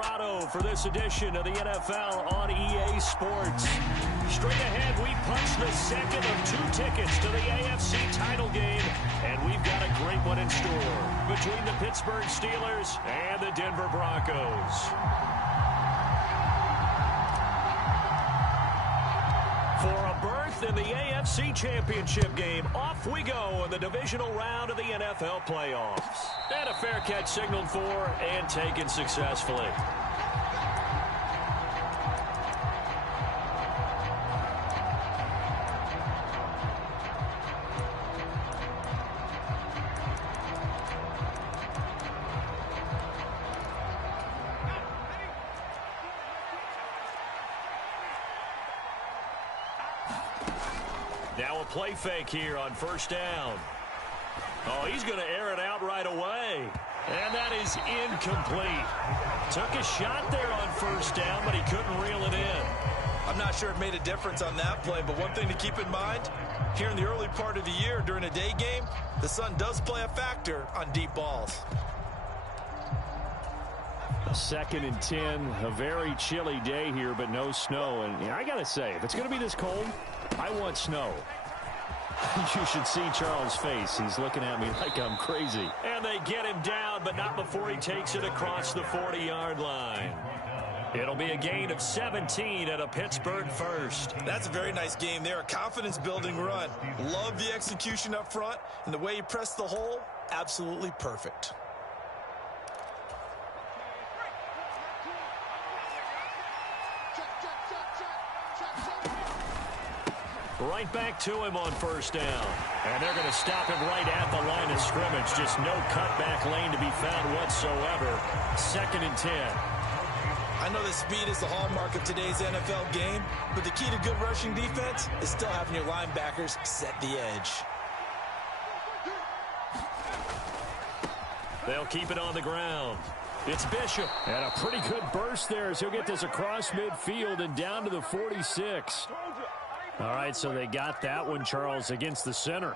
Colorado for this edition of the NFL on EA Sports. Straight ahead, we punch the second of 2 tickets to the AFC title game, and we've got a great one in store between the Pittsburgh Steelers and the Denver Broncos. For a berth in the AFC Championship game, off we go in the divisional round of the NFL playoffs. And a fair catch signaled for and taken successfully. Now a play fake here on first down. Oh, he's going to air it out right away. And that is incomplete. Took a shot there on first down, but he couldn't reel it in. I'm not sure it made a difference on that play, but one thing to keep in mind, here in the early part of the year during a day game, the sun does play a factor on deep balls. 2nd and 10, a very chilly day here, but no snow. And I got to say, if it's going to be this cold, I want snow. You should see Charles' face. He's looking at me like I'm crazy. And they get him down, but not before he takes it across the 40-yard line. It'll be a gain of 17 at a Pittsburgh first. That's a very nice game there. A confidence-building run. Love the execution up front, and the way he pressed the hole, absolutely perfect. Right back to him on first down. And they're going to stop him right at the line of scrimmage. Just no cutback lane to be found whatsoever. 2nd and 10. I know that speed is the hallmark of today's NFL game, but the key to good rushing defense is still having your linebackers set the edge. They'll keep it on the ground. It's Bishop. And a pretty good burst there as he'll get this across midfield and down to the 46. All right, so they got that one, Charles, against the center.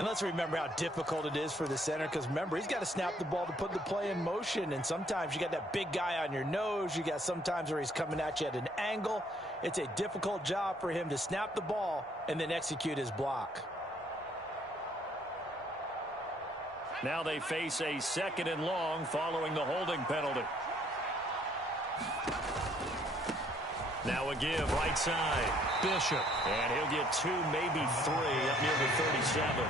And let's remember how difficult it is for the center, because remember, he's got to snap the ball to put the play in motion, and sometimes you got that big guy on your nose. You got sometimes where he's coming at you at an angle. It's a difficult job for him to snap the ball and then execute his block. Now they face a 2nd and long following the holding penalty. Now a give right side. Bishop. And he'll get 2, maybe 3 up near the 37.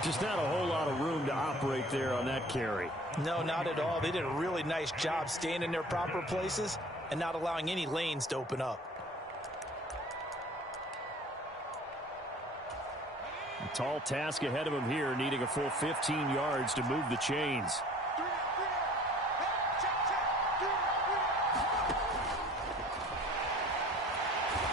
Just not a whole lot of room to operate there on that carry. No, not at all. They did a really nice job staying in their proper places and not allowing any lanes to open up. A tall task ahead of him here, needing a full 15 yards to move the chains.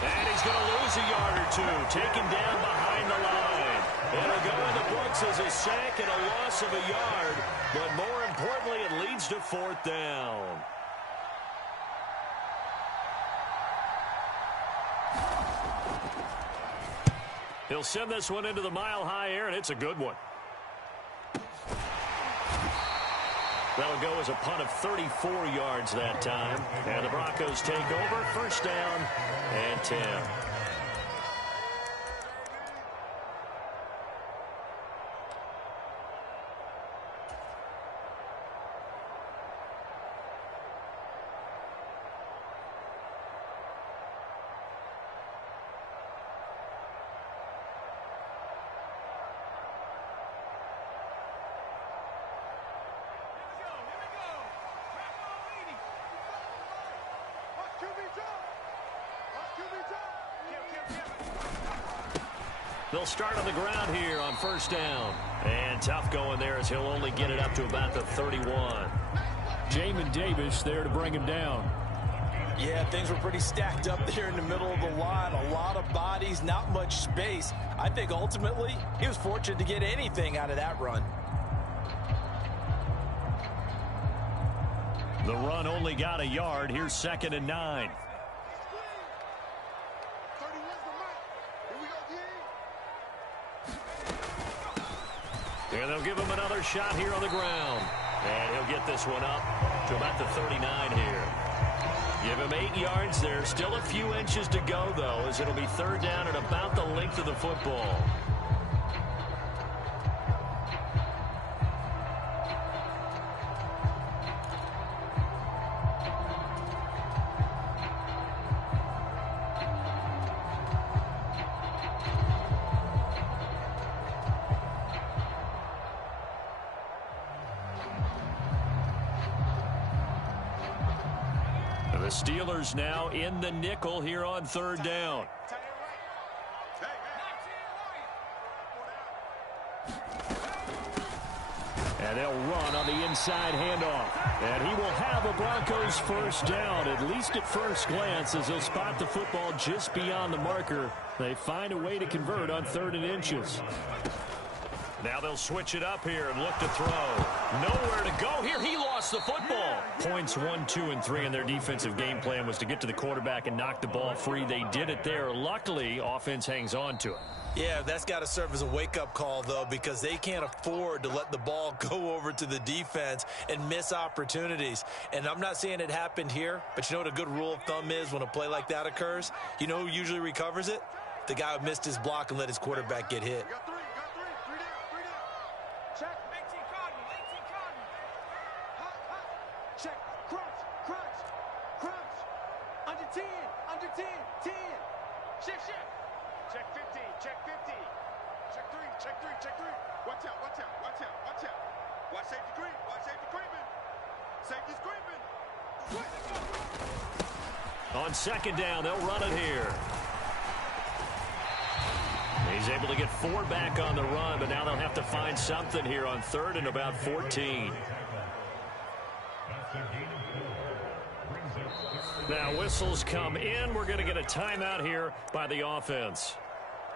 And he's going to lose a yard or 2, taken down behind the line. It'll go in the books as a sack and a loss of a yard, but more importantly, it leads to 4th down. He'll send this one into the mile-high air, and it's a good one. That'll go as a punt of 34 yards that time. And the Broncos take over, first down and 10. They'll start on the ground here on first down. And tough going there as he'll only get it up to about the 31. Jamin Davis there to bring him down. Yeah, things were pretty stacked up there in the middle of the line. A lot of bodies, not much space. I think ultimately he was fortunate to get anything out of that run. The run only got a yard. Here's 2nd and 9. And they'll give him another shot here on the ground. And he'll get this one up to about the 39 here. Give him 8 yards there. Still a few inches to go, though, as it'll be third down at about the length of the football. The Steelers now in the nickel here on third down. And they'll run on the inside handoff. And he will have a Broncos first down, at least at first glance, as he'll spot the football just beyond the marker. They find a way to convert on 3rd and inches. Now they'll switch it up here and look to throw. Nowhere to go here. He lost the football. Points 1, 2, and 3 in their defensive game plan was to get to the quarterback and knock the ball free. They did it there. Luckily, offense hangs on to it. Yeah, that's got to serve as a wake-up call, though, because they can't afford to let the ball go over to the defense and miss opportunities. And I'm not saying it happened here, but you know what a good rule of thumb is when a play like that occurs? You know who usually recovers it? The guy who missed his block and let his quarterback get hit. On second down, they'll run it here. He's able to get 4 back on the run, but now they'll have to find something here on 3rd and about 14. Now whistles come in. We're going to get a timeout here by the offense.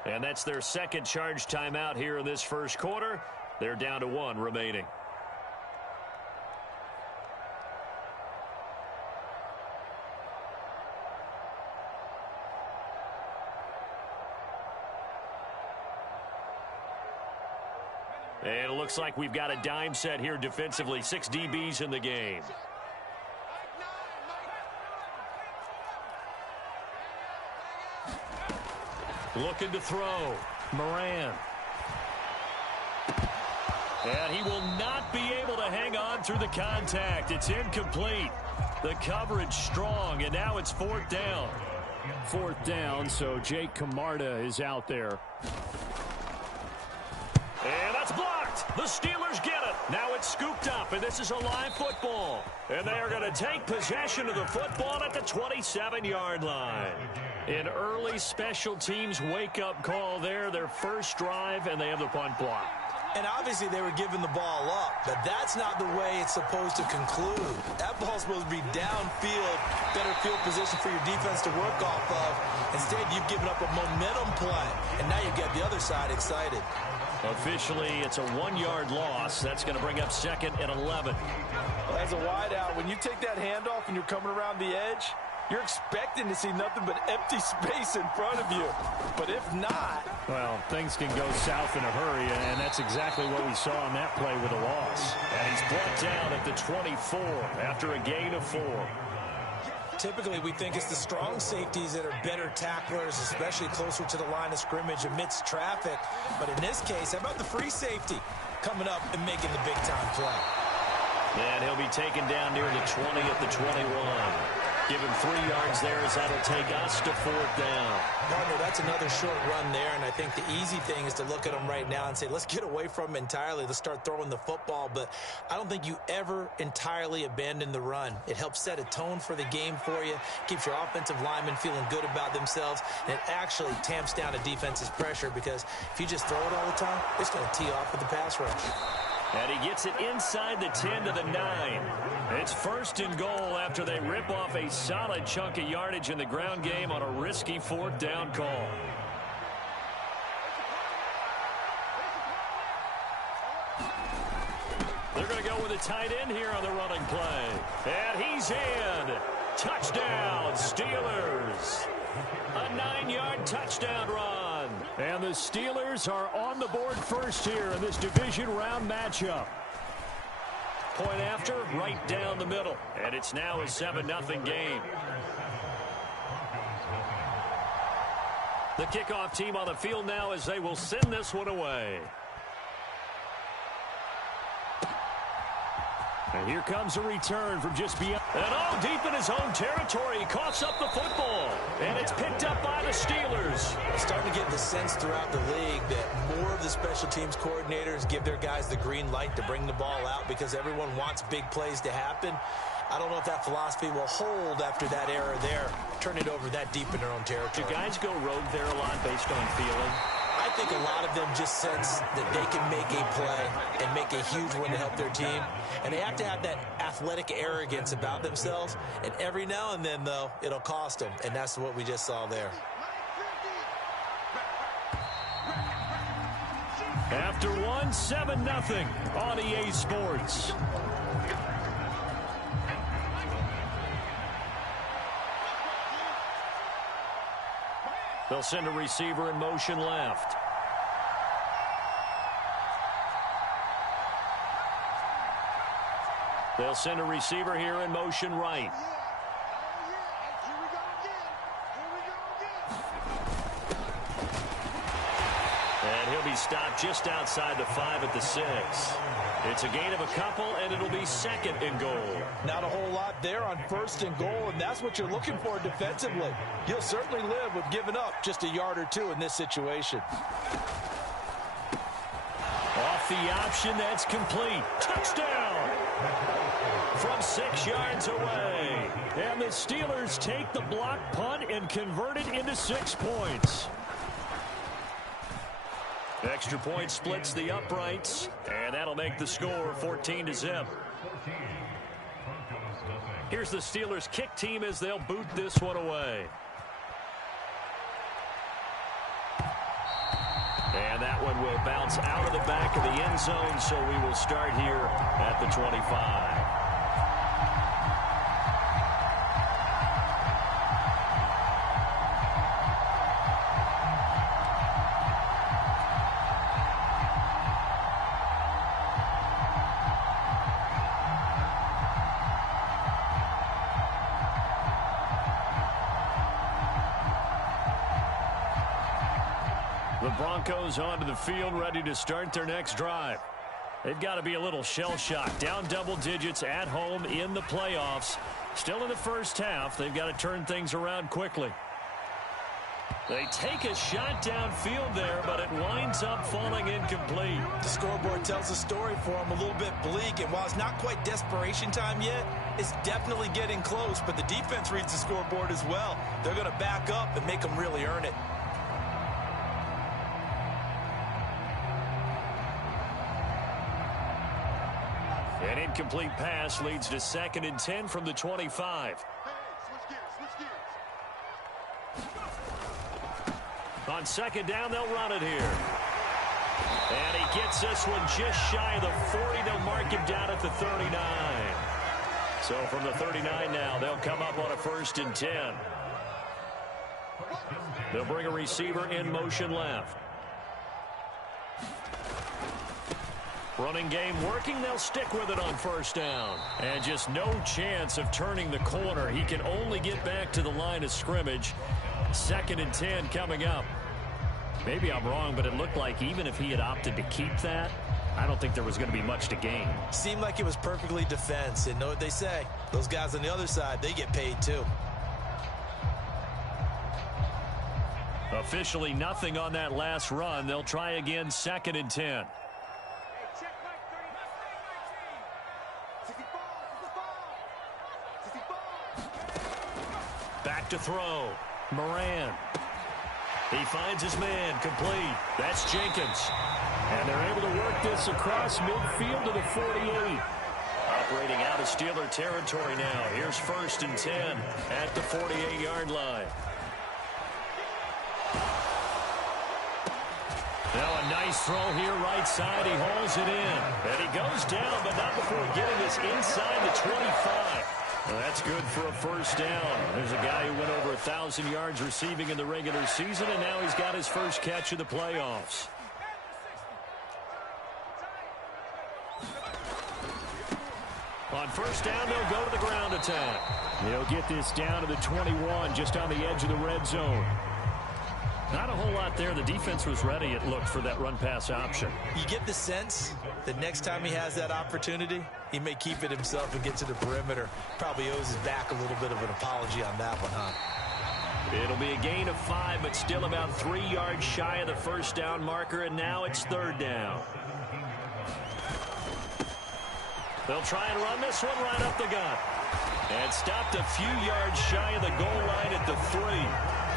And that's their second charge timeout here in this first quarter. They're down to 1 remaining. And it looks like we've got a dime set here defensively. 6 DBs in the game. Looking to throw. Moran. And he will not be able to hang on through the contact. It's incomplete. The coverage strong, and now it's 4th down. 4th down, so Jake Camarda is out there. And that's blocked. The Steelers get it. Now it's scooped up, and this is a live football. And they are going to take possession of the football at the 27-yard line. An early special teams wake-up call there, their first drive, and they have the punt block. And obviously they were giving the ball up, but that's not the way it's supposed to conclude. That ball's supposed to be downfield, better field position for your defense to work off of. Instead, you've given up a momentum play, and now you've got the other side excited. Officially, it's a 1-yard loss. That's going to bring up 2nd and 11. Well, as a wideout, when you take that handoff and you're coming around the edge, you're expecting to see nothing but empty space in front of you. But if not... Well, things can go south in a hurry, and that's exactly what we saw on that play with a loss. And he's brought down at the 24 after a gain of 4. Typically, we think it's the strong safeties that are better tacklers, especially closer to the line of scrimmage amidst traffic. But in this case, how about the free safety coming up and making the big-time play? And he'll be taken down near the 20 at the 21. Give him 3 yards there as that'll take us to 4th down. Partner, that's another short run there, and I think the easy thing is to look at him right now and say, let's get away from him entirely. Let's start throwing the football, but I don't think you ever entirely abandon the run. It helps set a tone for the game for you, keeps your offensive linemen feeling good about themselves, and it actually tamps down a defense's pressure because if you just throw it all the time, it's going to tee off with the pass rush. And he gets it inside the 10 to the 9. It's 1st and goal after they rip off a solid chunk of yardage in the ground game on a risky 4th down call. They're going to go with a tight end here on the running play. And he's in. Touchdown, Steelers. A 9-yard touchdown run. And the Steelers are on the board first here in this division round matchup. point after, right down the middle. And it's now a 7-0 game. The kickoff team on the field now as they will send this one away. And here comes a return from just beyond. And deep in his own territory, he coughs up the football. And it's picked up by the Steelers. Starting to get the sense throughout the league that more of the special teams coordinators give their guys the green light to bring the ball out because everyone wants big plays to happen. I don't know if that philosophy will hold after that error there. Turn it over that deep in their own territory. Do guys go rogue there a lot based on feeling? I think a lot of them just sense that they can make a play and make a huge one to help their team. And they have to have that athletic arrogance about themselves. And every now and then, though, it'll cost them. And that's what we just saw there. After 7-0 on EA Sports. They'll send a receiver in motion left. They'll send a receiver here in motion right. And he'll be stopped just outside the 5 at the 6. It's a gain of a couple, and it'll be 2nd and goal. Not a whole lot there on 1st and goal, and that's what you're looking for defensively. You'll certainly live with giving up just a yard or two in this situation. Off the option, that's complete. Touchdown! From 6 yards away. And the Steelers take the block punt and convert it into 6 points. Extra point splits the uprights, and that'll make the score 14-0. Here's the Steelers kick team as they'll boot this one away. And that one will bounce out of the back of the end zone, so we will start here at the 25. The Broncos onto the field, ready to start their next drive. They've got to be a little shell-shocked. Down double digits at home in the playoffs. Still in the first half. They've got to turn things around quickly. They take a shot downfield there, but it winds up falling incomplete. The scoreboard tells a story for them, a little bit bleak. And while it's not quite desperation time yet, it's definitely getting close. But the defense reads the scoreboard as well. They're going to back up and make them really earn it. An incomplete pass leads to 2nd and 10 from the 25. On 2nd down, they'll run it here. And he gets this one just shy of the 40. They'll mark him down at the 39. So from the 39 now, they'll come up on a 1st and 10. They'll bring a receiver in motion left. Running game working. They'll stick with it on 1st down. And just no chance of turning the corner. He can only get back to the line of scrimmage. 2nd and 10 coming up. Maybe I'm wrong, but it looked like even if he had opted to keep that, I don't think there was going to be much to gain. Seemed like it was perfectly defense. And know what they say. Those guys on the other side, they get paid too. Officially nothing on that last run. They'll try again 2nd and 10. Back to throw. Moran. He finds his man complete. That's Jenkins. And they're able to work this across midfield to the 48. Operating out of Steeler territory now. Here's 1st and 10 at the 48-yard line. Now a nice throw here right side. He hauls it in. And he goes down, but not before getting this inside the 25. Well, that's good for a 1st down. There's a guy who went over 1,000 yards receiving in the regular season, and now he's got his first catch of the playoffs. first down, they'll go to the ground attack. They'll get this down to the 21, just on the edge of the red zone. Not a whole lot there. The defense was ready, it looked, for that run-pass option. You get the sense that next time he has that opportunity, he may keep it himself and get to the perimeter. Probably owes his back a little bit of an apology on that one, huh? It'll be a gain of 5, but still about 3 yards shy of the first down marker, and now it's third down. They'll try and run this one right up the gut. And stopped a few yards shy of the goal line at the 3.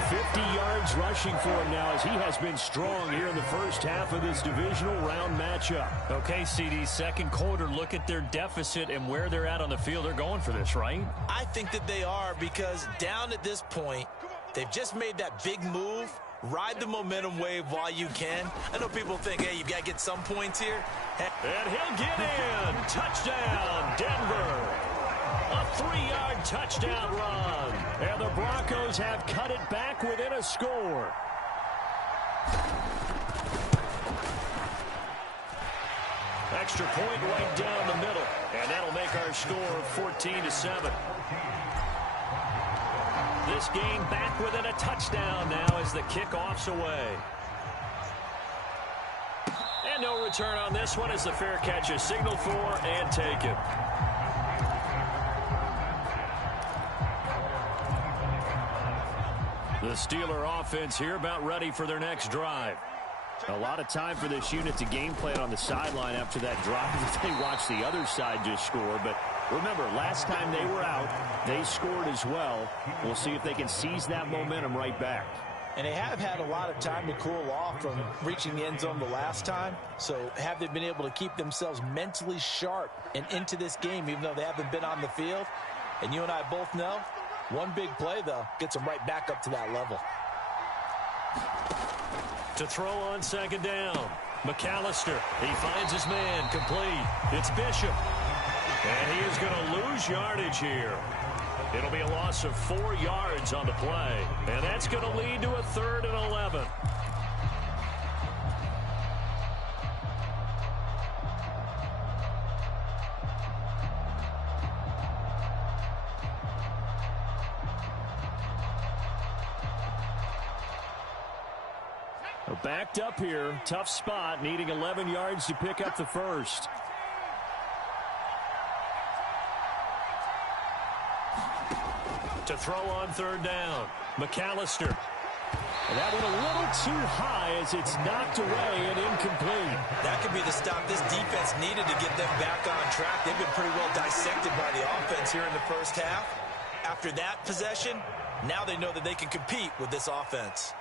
50 yards rushing for him now, as he has been strong here in the first half of this divisional round matchup. Okay, CD, second quarter, look at their deficit and where they're at on the field. They're going for this, right? I think that they are, because down at this point, they've just made that big move. Ride the momentum wave while you can. I know people think, hey, you've got to get some points here. And he'll get in. Touchdown, Denver. A 3-yard touchdown run. And the Broncos have cut it back within a score. Extra point right down the middle. And that'll make our score 14-7. This game back within a touchdown now as the kickoff's away. And no return on this one as the fair catch is signaled for and taken. The Steeler offense here about ready for their next drive. A lot of time for this unit to game plan on the sideline after that drive that they watched the other side just score. But remember, last time they were out, they scored as well. We'll see if they can seize that momentum right back. And they have had a lot of time to cool off from reaching the end zone the last time. So have they been able to keep themselves mentally sharp and into this game, even though they haven't been on the field? And you and I both know, one big play, though, gets them right back up to that level. To throw on second down, McAllister. He finds his man, complete. It's Bishop. And he is going to lose yardage here. It'll be a loss of 4 yards on the play. And that's going to lead to a 3rd and 11. Backed up here, tough spot, needing 11 yards to pick up the first. To throw on third down, McAllister. And that one a little too high as it's knocked away and incomplete. That could be the stop this defense needed to get them back on track. They've been pretty well dissected by the offense here in the first half. After that possession, now they know that they can compete with this offense.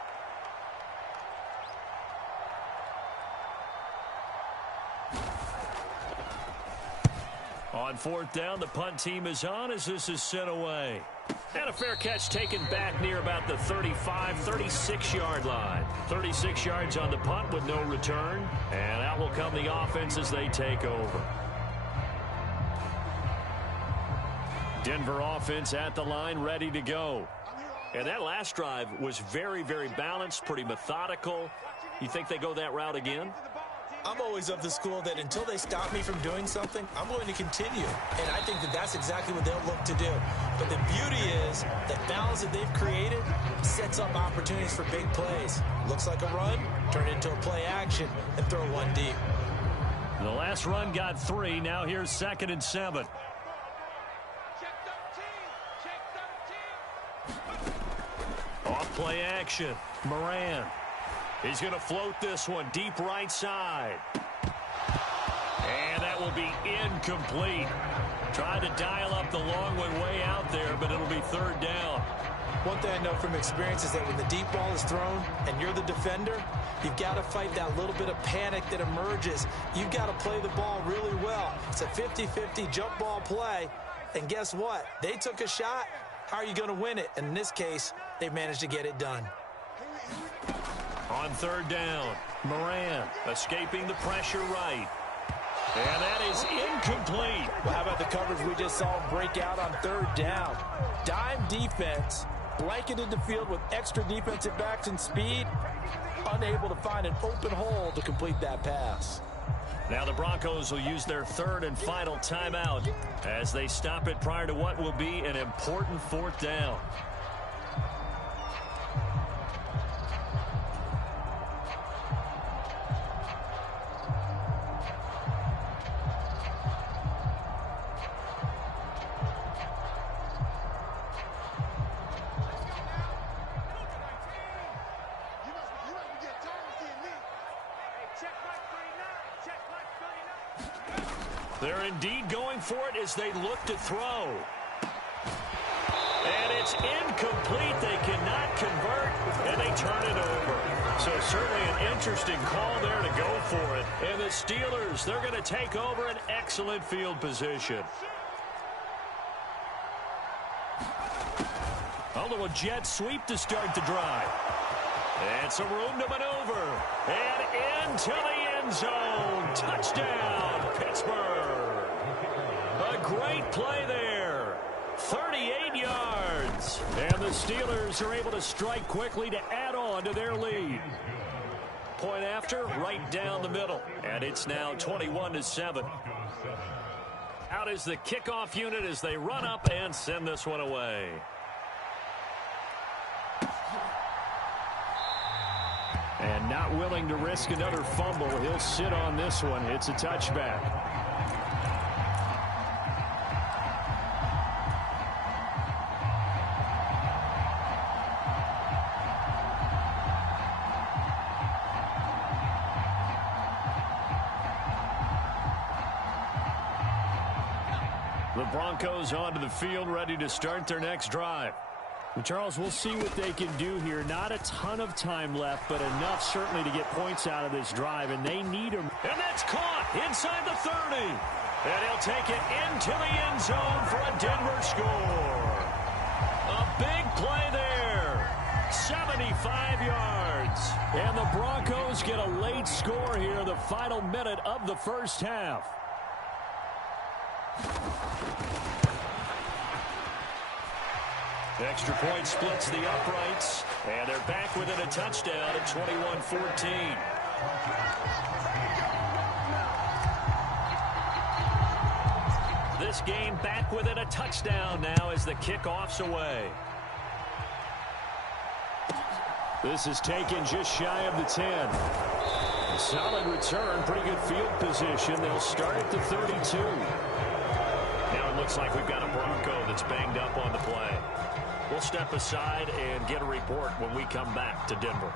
On fourth down, the punt team is on as this is sent away. And a fair catch taken back near about the 35, 36-yard line. 36 yards on the punt with no return. And out will come the offense as they take over. Denver offense at the line, ready to go. And that last drive was very, very balanced, pretty methodical. You think they go that route again? I'm always of the school that until they stop me from doing something, I'm going to continue. And I think that that's exactly what they'll look to do. But the beauty is that balance that they've created sets up opportunities for big plays. Looks like a run, turn it into a play action, and throw one deep. The last run got 3. Now here's 2nd and 7. Off play action. Moran. He's going to float this one deep right side. And that will be incomplete. Tried to dial up the long one way out there, but it'll be 3rd down. One thing I know from experience is that when the deep ball is thrown and you're the defender, you've got to fight that little bit of panic that emerges. You've got to play the ball really well. It's a 50-50 jump ball play. And guess what? They took a shot. How are you going to win it? And in this case, they've managed to get it done. On 3rd down, Moran escaping the pressure right. And that is incomplete. Well, how about the coverage we just saw break out on 3rd down? Dime defense, blanketed the field with extra defensive backs and speed, unable to find an open hole to complete that pass. Now the Broncos will use their third and final timeout as they stop it prior to what will be an important fourth down. They're indeed going for it as they look to throw. And it's incomplete. They cannot convert, and they turn it over. So certainly an interesting call there to go for it. And the Steelers, they're going to take over an excellent field position. A little jet sweep to start the drive. And some room to maneuver. And into the end zone. Touchdown, Pittsburgh. A great play there. 38 yards. And the Steelers are able to strike quickly to add on to their lead. Point after, right down the middle. And it's now 21-7. Out is the kickoff unit as they run up and send this one away. And not willing to risk another fumble. He'll sit on this one. It's a touchback. The Broncos onto the field, ready to start their next drive. Well, Charles, we'll see what they can do here. Not a ton of time left, but enough certainly to get points out of this drive, and they need them. And that's caught inside the 30. And he'll take it into the end zone for a Denver score. A big play there. 75 yards. And the Broncos get a late score here, the final minute of the first half. Extra point splits the uprights, and they're back within a touchdown at 21-14. This game back within a touchdown now as the kickoff's away. This is taken just shy of the 10. A solid return, pretty good field position. They'll start at the 32. Now it looks like we've got a Bronco that's banged up on the play. We'll step aside and get a report when we come back to Denver.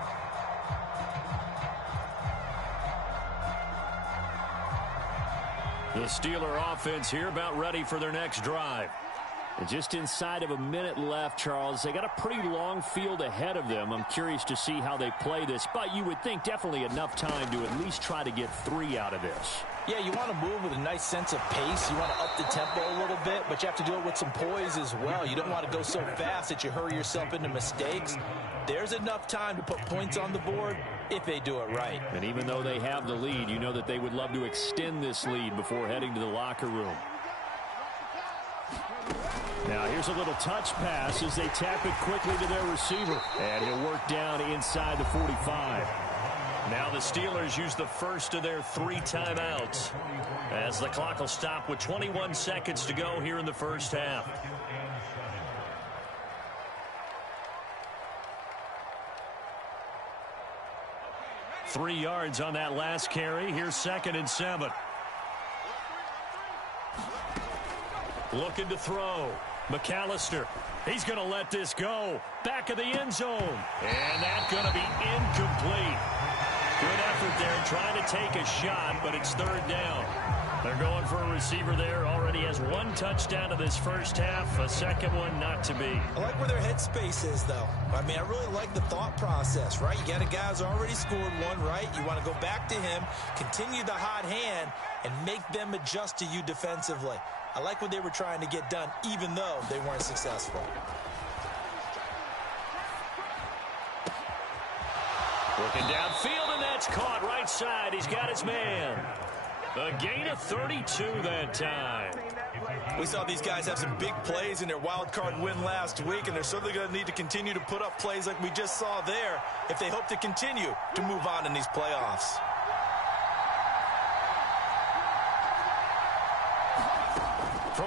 The Steeler offense here about ready for their next drive. And just inside of a minute left, Charles. They got a pretty long field ahead of them. I'm curious to see how they play this, but you would think definitely enough time to at least try to get 3 out of this. Yeah, you want to move with a nice sense of pace. You want to up the tempo a little bit, but you have to do it with some poise as well. You don't want to go so fast that you hurry yourself into mistakes. There's enough time to put points on the board if they do it right. And even though they have the lead, you know that they would love to extend this lead before heading to the locker room. Now here's a little touch pass as they tap it quickly to their receiver. And he'll work down inside the 45. Now the Steelers use the first of their 3 timeouts as the clock will stop with 21 seconds to go here in the first half. Three yards on that last carry. Here's 2nd and 7. Looking to throw. McAllister. He's going to let this go. Back of the end zone. And that's going to be incomplete. Good effort there, trying to take a shot, but it's 3rd down. They're going for a receiver there. Already has 1 touchdown to this first half. A second one not to be. I like where their headspace is, though. I mean, I really like the thought process, right? You got a guy who's already scored 1, right? You want to go back to him, continue the hot hand, and make them adjust to you defensively. I like what they were trying to get done, even though they weren't successful. Looking downfield, and that's caught right side. He's got his man. A gain of 32 that time. We saw these guys have some big plays in their wild card win last week, and they're certainly going to need to continue to put up plays like we just saw there if they hope to continue to move on in these playoffs.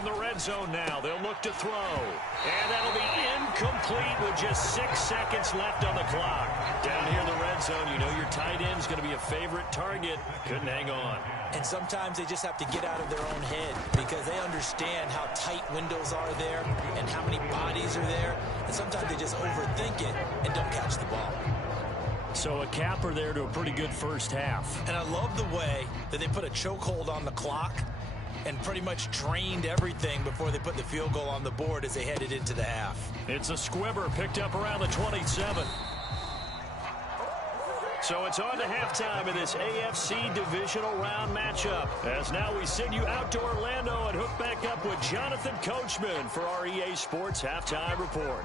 the red zone now. They'll look to throw. And that'll be incomplete with just 6 seconds left on the clock. Down here in the red zone, you know your tight end's going to be a favorite target. Couldn't hang on. And sometimes they just have to get out of their own head because they understand how tight windows are there and how many bodies are there. And sometimes they just overthink it and don't catch the ball. So a capper there to a pretty good first half. And I love the way that they put a chokehold on the clock and pretty much drained everything before they put the field goal on the board as they headed into the half. It's a squibber picked up around the 27. So it's on to halftime in this AFC divisional round matchup. As now we send you out to Orlando and hook back up with Jonathan Coachman for our EA Sports Halftime Report.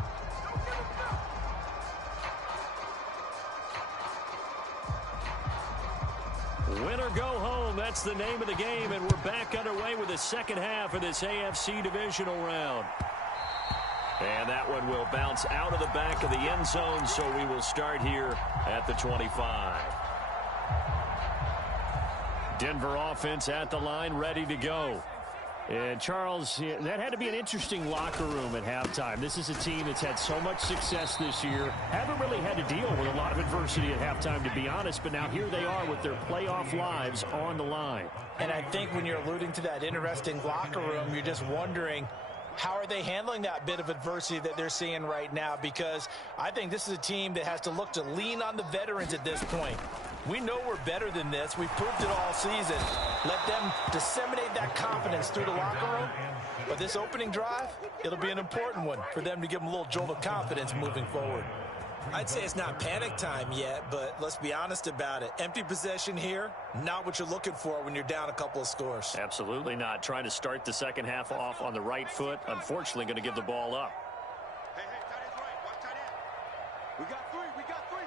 Win or go home, that's the name of the game, and we're back underway with the second half of this AFC divisional round. And that one will bounce out of the back of the end zone, so we will start here at the 25. Denver offense at the line, ready to go. And Charles, that had to be an interesting locker room at halftime. This is a team that's had so much success this year. Haven't really had to deal with a lot of adversity at halftime, to be honest. But now here they are with their playoff lives on the line. And I think when you're alluding to that interesting locker room, you're just wondering, how are they handling that bit of adversity that they're seeing right now? Because I think this is a team that has to look to lean on the veterans at this point. We know we're better than this. We've proved it all season. Let them disseminate that confidence through the locker room. But this opening drive, it'll be an important one for them to give them a little jolt of confidence moving forward. I'd say it's not panic time yet, but let's be honest about it. Empty possession here, not what you're looking for when you're down a couple of scores. Absolutely not. Trying to start the second half off on the right foot. Unfortunately, going to give the ball up. Hey, tight end's right. Watch tight end. We got three,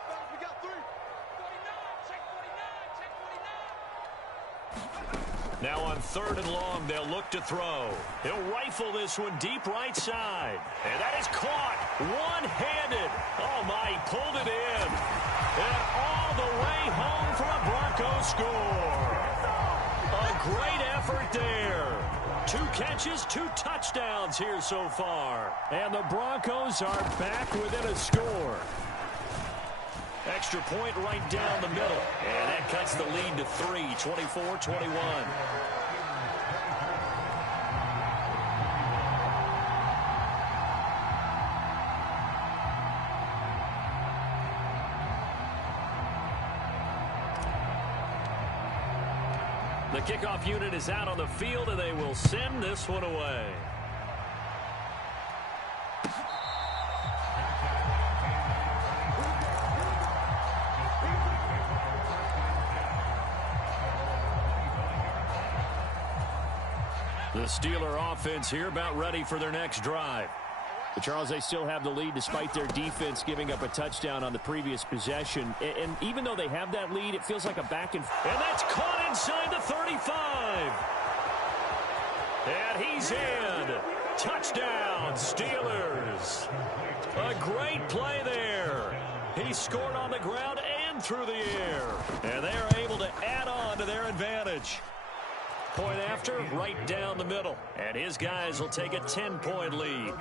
fellas. We got three. 49, check 49, check 49. Now on 3rd and long, they'll look to throw. He'll rifle this one deep right side. And that is caught one-handed. Oh, my, he pulled it in. And all the way home for a Broncos score. A great effort there. 2 catches, 2 touchdowns here so far. And the Broncos are back within a score. Extra point right down the middle. And that cuts the lead to 3, 24-21. The kickoff unit is out on the field, and they will send this one away. The Steeler offense here about ready for their next drive. But Charles, they still have the lead despite their defense giving up a touchdown on the previous possession. And even though they have that lead, it feels like a back and that's caught inside the 35. And he's in. Touchdown, Steelers. A great play there. He scored on the ground and through the air. And they are able to add on to their advantage. Point after, right down the middle. And his guys will take a 10-point lead.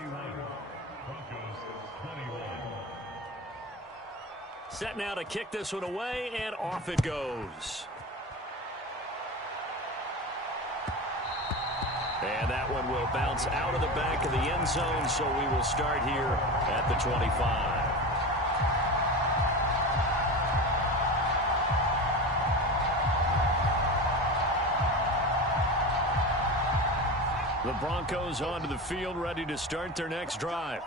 Set now to kick this one away, and off it goes. And that one will bounce out of the back of the end zone, so we will start here at the 25. The Broncos onto the field, ready to start their next drive.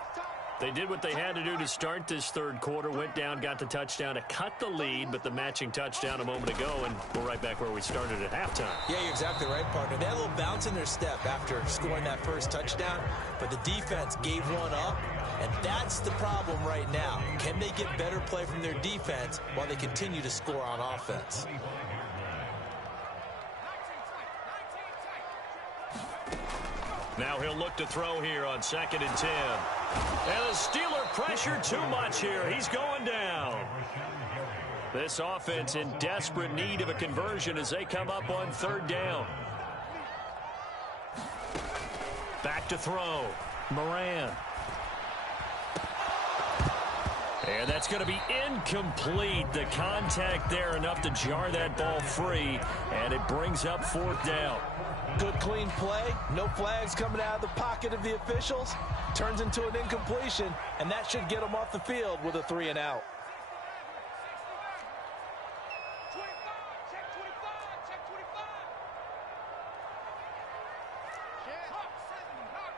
They did what they had to do to start this third quarter, went down, got the touchdown to cut the lead, but the matching touchdown a moment ago, and we're right back where we started at halftime. Yeah, you're exactly right, partner. They had a little bounce in their step after scoring that first touchdown, but the defense gave one up, and that's the problem right now. Can they get better play from their defense while they continue to score on offense? Now he'll look to throw here on 2nd and 10. And the Steeler pressure too much here. He's going down. This offense in desperate need of a conversion as they come up on 3rd down. back to throw. Moran. And that's going to be incomplete. The contact there enough to jar that ball free, and it brings up 4th down. Good clean play. No flags coming out of the pocket of the officials. Turns into an incompletion, and that should get them off the field with a 3 and out. 25, check 25, check 25. Hawk 70, Hawk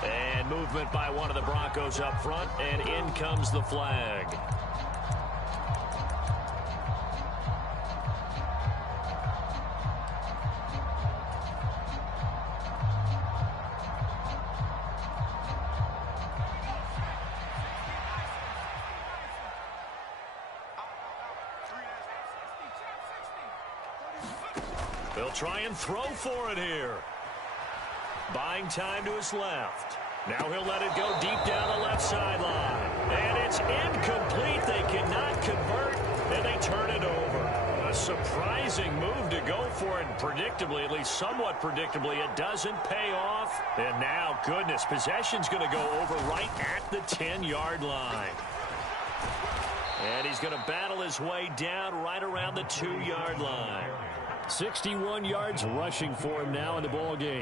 70. And movement by one of the Broncos up front, and in comes the flag. They'll try and throw for it here. Buying time to his left. Now he'll let it go deep down the left sideline. And it's incomplete. They cannot convert, and they turn it over. A surprising move to go for it. Predictably, at least somewhat predictably, it doesn't pay off. And now, goodness, possession's going to go over right at the 10-yard line. And he's going to battle his way down right around the 2-yard line. 61 yards rushing for him now in the ball game.